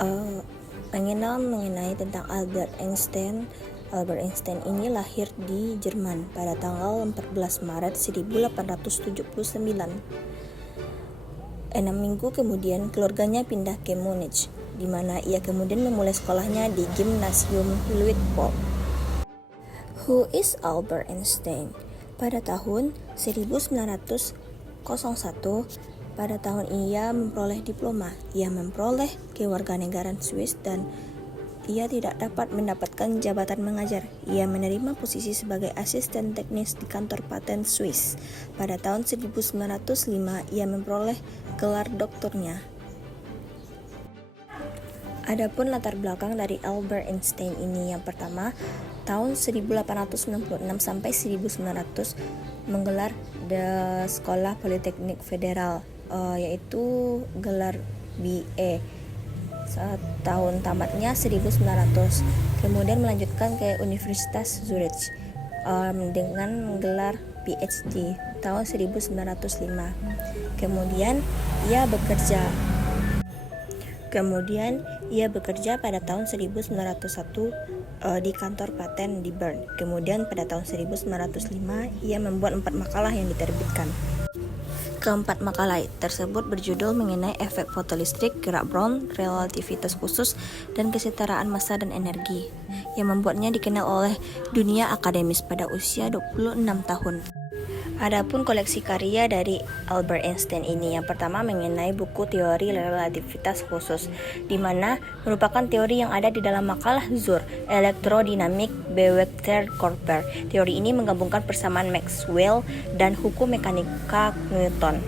uh, mengenal mengenai tentang Albert Einstein. Albert Einstein ini lahir di Jerman pada tanggal 14 Maret 1879. 6 minggu kemudian keluarganya pindah ke Munich, di mana ia kemudian memulai sekolahnya di Gymnasium Luitpold. Who is Albert Einstein? Pada tahun 1901, pada tahun ia memperoleh diploma. Ia memperoleh kewarganegaraan Swiss dan ia tidak dapat mendapatkan jabatan mengajar. Ia menerima posisi sebagai asisten teknis di kantor paten Swiss. Pada tahun 1905 ia memperoleh gelar doktornya. Adapun latar belakang dari Albert Einstein ini, yang pertama, tahun 1896 sampai 1900 menggelar di Sekolah Politeknik Federal, yaitu gelar BA. Tahun tamatnya 1900. Kemudian melanjutkan ke Universitas Zurich dengan gelar PhD tahun 1905. Kemudian ia bekerja pada tahun 1901 di kantor paten di Bern. Kemudian pada tahun 1905 ia membuat 4 makalah yang diterbitkan. Keempat makalah tersebut berjudul mengenai efek fotolistrik, gerak Brown, relativitas khusus, dan kesetaraan massa dan energi, yang membuatnya dikenal oleh dunia akademis pada usia 26 tahun. Adapun koleksi karya dari Albert Einstein ini, yang pertama mengenai buku teori relativitas khusus, di mana merupakan teori yang ada di dalam makalah Zur, Elektrodinamik Bewegtheorie. Teori ini menggabungkan persamaan Maxwell dan hukum mekanika Newton.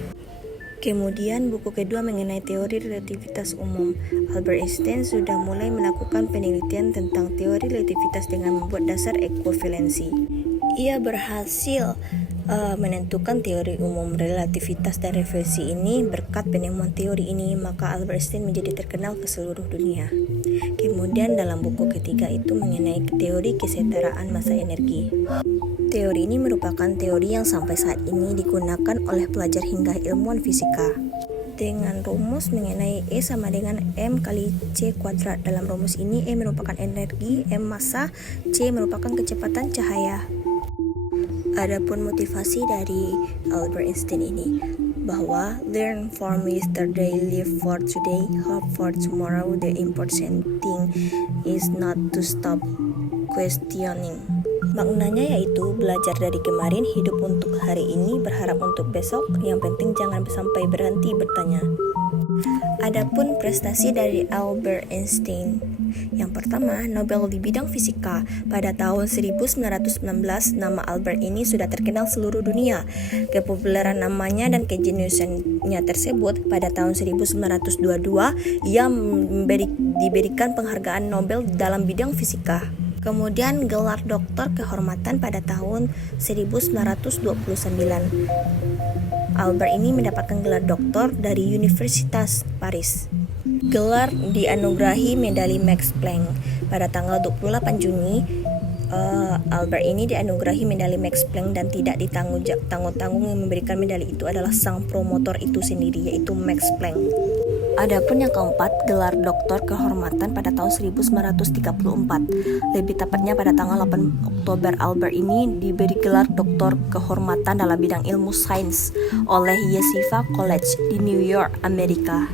Kemudian buku kedua mengenai teori relativitas umum. Albert Einstein sudah mulai melakukan penelitian tentang teori relativitas dengan membuat dasar ekuivalensi. Ia berhasil menentukan teori umum relativitas dan reversi ini. Berkat penemuan teori ini, maka Albert Einstein menjadi terkenal ke seluruh dunia. Kemudian dalam buku ketiga itu mengenai teori kesetaraan massa energi. Teori ini merupakan teori yang sampai saat ini digunakan oleh pelajar hingga ilmuwan fisika. Dengan rumus mengenai E sama dengan M kali C kuadrat. Dalam rumus ini E merupakan energi, M massa, C merupakan kecepatan cahaya. Adapun motivasi dari Albert Einstein ini, bahwa learn from yesterday, live for today, hope for tomorrow. The important thing is not to stop questioning. Maknanya yaitu belajar dari kemarin, hidup untuk hari ini, berharap untuk besok. Yang penting jangan sampai berhenti bertanya. Adapun prestasi dari Albert Einstein, yang pertama, Nobel di bidang fisika. Pada tahun 1919, nama Albert ini sudah terkenal seluruh dunia. Kepopuleran namanya dan kejeniusannya tersebut, pada tahun 1922, ia diberikan penghargaan Nobel dalam bidang fisika. Kemudian gelar doktor kehormatan pada tahun 1929. Albert ini mendapatkan gelar doktor dari Universitas Paris. Gelar dianugerahi medali Max Planck. Pada tanggal 28 Juni, Albert ini dianugerahi medali Max Planck dan tidak ditanggung-tanggung yang memberikan medali itu adalah sang promotor itu sendiri, yaitu Max Planck. Adapun yang keempat, gelar doktor kehormatan pada tahun 1934. Lebih tepatnya pada tanggal 8 Oktober, Albert ini diberi gelar doktor kehormatan dalam bidang ilmu sains oleh Yeshiva College di New York, Amerika.